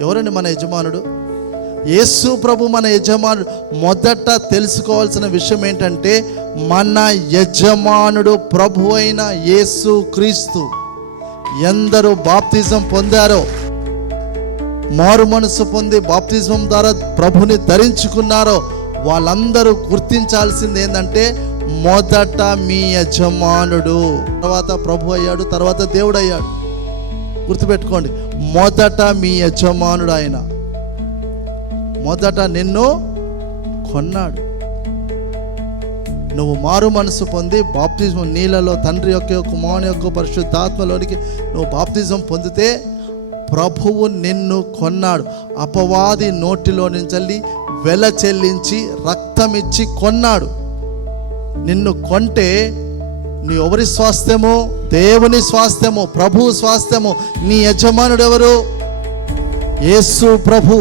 ఎవరండి మన యజమానుడు? యేసు ప్రభు మన యజమానుడు. మొదట తెలుసుకోవాల్సిన విషయం ఏంటంటే, మన యజమానుడు ప్రభు అయిన యేసు క్రీస్తు. ఎందరూ బాప్తిజం పొందారో, మారు మనసు పొంది బాప్తిజం ద్వారా ప్రభుని ధరించుకున్నారో, వాళ్ళందరూ గుర్తించాల్సింది ఏంటంటే, మొదట మీ యజమానుడు, తర్వాత ప్రభు అయ్యాడు, తర్వాత దేవుడు అయ్యాడు. గుర్తుపెట్టుకోండి, మొదట మీ యజమానుడు ఆయన. మొదట నిన్ను కొన్నాడు. నువ్వు మారు మనసు పొంది బాప్తిజం, నీళ్ళలో తండ్రి యొక్క కుమారుని యొక్క పరిశుద్ధాత్మలోనికి నువ్వు బాప్తిజం పొందితే ప్రభువు నిన్ను కొన్నాడు. అపవాది నోటిలో నుంచి వెల చెల్లించి రక్తమిచ్చి కొన్నాడు. నిన్ను కొంటే నీ ఎవరి స్వాస్థ్యము? దేవుని స్వాస్థ్యము, ప్రభువు స్వాస్థ్యము. నీ యజమానుడు ఎవరు? యేసు ప్రభు.